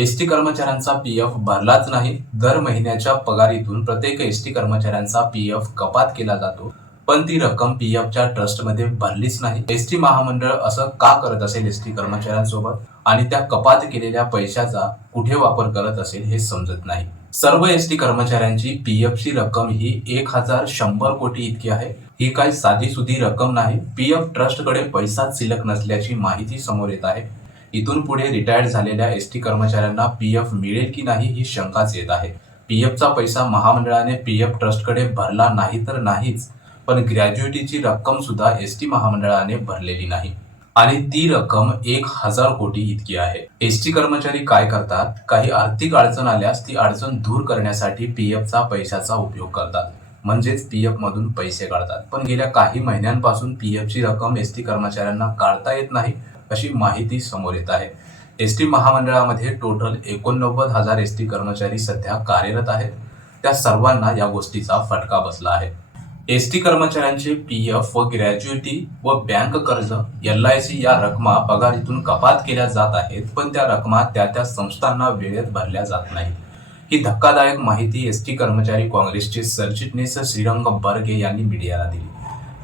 ST कर्मचाऱ्यांचा PF भरलाच नाही. दर महिन्याच्या पगारीतून प्रत्येक एसटी कर्मचाऱ्यांचा पीएफ कपात केला जातो, पण ती रक्कम पीएफच्या ट्रस्टमध्ये भरलीच नाही. एसटी महामंडळ असं का करत असेल एसटी कर्मचाऱ्यांसोबत आणि त्या कपात केलेल्या पैशाचा कुठे वापर करत असेल हे समजत नाही. सर्व एसटी कर्मचाऱ्यांची पीएफची रक्कम ही 1100 कोटी इतकी आहे. ही काही साधीसुधी रक्कम नाही. पीएफ ट्रस्टकडे पैसाच शिल्लक नसल्याची माहिती समोर येत आहे. इथून पुढे रिटायर्ड झालेल्या एसटी कर्मचाऱ्यांना पीएफ मिळेल की नाही ही शंकाच येत आहे. पीएफचा पैसा महामंडळाने पीएफ ट्रस्टकडे भरला नाही तर नाहीच, पण ग्रॅज्युएटीची रक्कम सुद्धा एसटी महामंडळाने भरलेली नाही आणि ती रक्कम 1000 कोटी इतकी आहे. एसटी कर्मचारी काय करतात? काही आर्थिक अडचण आल्यास ती अडचण दूर करण्यासाठी पीएफचा पैशाचा उपयोग करतात, म्हणजेच पीएफ मधून पैसे काढतात. पण गेल्या काही महिन्यांपासून पीएफची रक्कम एसटी कर्मचाऱ्यांना काढता येत नाही अशी माहिती समोर येत आहे. एसटी महामंडळामध्ये टोटल 89,000 एसटी कर्मचारी सध्या कार्यरत आहेत. त्या सर्वांना या गोष्टीचा फटका बसला आहे. एसटी कर्मचाऱ्यांचे पीएफ व ग्रॅज्युएटी व बँक कर्ज, LIC या रकमा पगारीतून कपात केल्या जात आहेत, पण त्या रकमा त्या संस्थांना वेळेत भरल्या जात नाही. ही धक्कादायक माहिती एसटी कर्मचारी काँग्रेसचे सरचिटणीस श्रीरंग बर्गे यांनी मीडियाला दिली.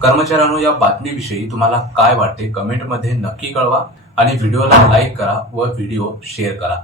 कर्मचाऱ्यांनो, या बातमीविषयी तुम्हाला काय वाटते कमेंटमध्ये नक्की कळवा आणि व्हिडिओला लाईक करा व व्हिडिओ शेअर करा.